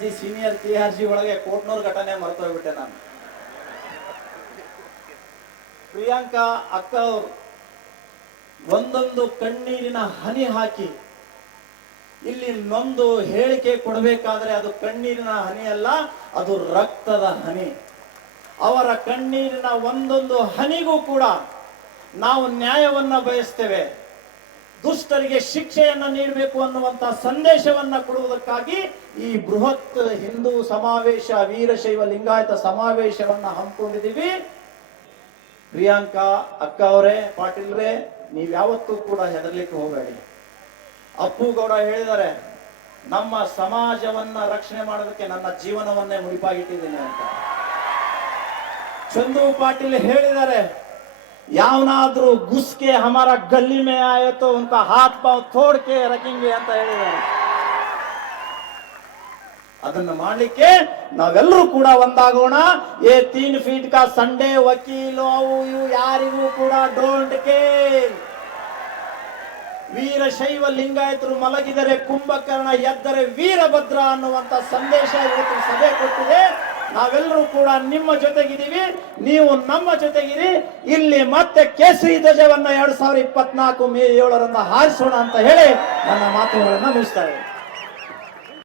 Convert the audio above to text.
KRG senior KRG ಒಳಗೆ ಕೋಟ್ನೂರು ಘಟನೆ ಮರ್ತೋಗ್ಬಿಟ್ಟೆ ನಾನು. ಪ್ರಿಯಾಂಕಾ ಅಕ್ಕ ಅವರು ಒಂದೊಂದು ಕಣ್ಣೀರಿನ ಹನಿ ಹಾಕಿ ಇಲ್ಲಿ ನೊಂದು ಹೇಳಿಕೆ ಕೊಡಬೇಕಾದ್ರೆ ಅದು ಕಣ್ಣೀರಿನ ಹನಿ ಅಲ್ಲ, ಅದು ರಕ್ತದ ಹನಿ. ಅವರ ಕಣ್ಣೀರಿನ ಒಂದೊಂದು ಹನಿಗೂ ಕೂಡ ನಾವು ನ್ಯಾಯವನ್ನ ಬಯಸ್ತೇವೆ. ದುಷ್ಟರಿಗೆ ಶಿಕ್ಷೆಯನ್ನ ನೀಡಬೇಕು ಅನ್ನುವಂತ ಸಂದೇಶವನ್ನ ಕೊಡುವುದಕ್ಕಾಗಿ ಈ ಬೃಹತ್ ಹಿಂದೂ ಸಮಾವೇಶ, ವೀರಶೈವ ಲಿಂಗಾಯತ ಸಮಾವೇಶವನ್ನ ಹಮ್ಮಿಕೊಂಡಿದ್ದೀವಿ. ಪ್ರಿಯಾಂಕಾ ಅಕ್ಕ ಅವರೇ, ಪಾಟೀಲ್ರೇ, ನೀವ್ಯಾವತ್ತೂ ಕೂಡ ಹೆದರ್ಲಿಕ್ಕೆ ಹೋಗಬೇಡಿ. ಅಪ್ಪು ಗೌಡ ಹೇಳಿದ್ದಾರೆ, ನಮ್ಮ ಸಮಾಜವನ್ನ ರಕ್ಷಣೆ ಮಾಡೋದಕ್ಕೆ ನನ್ನ ಜೀವನವನ್ನೇ ಮುಡಿಪಾಗಿಟ್ಟಿದ್ದೀನಿ ಅಂತ. ಚಂದು ಪಾಟೀಲ್ ಹೇಳಿದ್ದಾರೆ, ಯಾವನಾದ್ರೂ ಗುಸ್ಕೆ ಹಮಾರ ಗಲ್ಲಿ ಮೇ ಆಯತೋ ಉನಕ ಹಾತ್ ಪಾವ್ ತೋಡ್ಕೆ ರಖೆಂಗೆ ಅಂತ ಹೇಳಿದ್ದಾರೆ. ಅದನ್ನು ಮಾಡ್ಲಿಕ್ಕೆ ನಾವೆಲ್ಲರೂ ಕೂಡ ಒಂದಾಗೋಣ. 3 ಫೀಟ್ ಕಾ ಸಂಡೇ ವಕೀಲು ಅವು ಇವು ಯಾರಿಗೂ ಕೂಡ ಡೋಂಟ್ ಕೇರ್. ವೀರಶೈವ ಲಿಂಗಾಯತರು ಮಲಗಿದರೆ ಕುಂಭಕರ್ಣ, ಎದ್ದರೆ ವೀರಭದ್ರ ಅನ್ನುವಂತ ಸಂದೇಶ ಇವತ್ತು ಸಭೆ ಕೊಟ್ಟಿದೆ. ನಾವೆಲ್ಲರೂ ಕೂಡ ನಿಮ್ಮ ಜೊತೆಗಿದ್ದೀವಿ, ನೀವು ನಮ್ಮ ಜೊತೆಗಿರಿ. ಇಲ್ಲಿ ಮತ್ತೆ ಕೇಸರಿ ಧ್ವಜವನ್ನ 2024 ಮೇ 7 ಹಾರಿಸೋಣ ಅಂತ ಹೇಳಿ ನನ್ನ ಮಾತುಗಳನ್ನ ಮುಗಿಸ್ತಾ ಇದ್ದೀನಿ.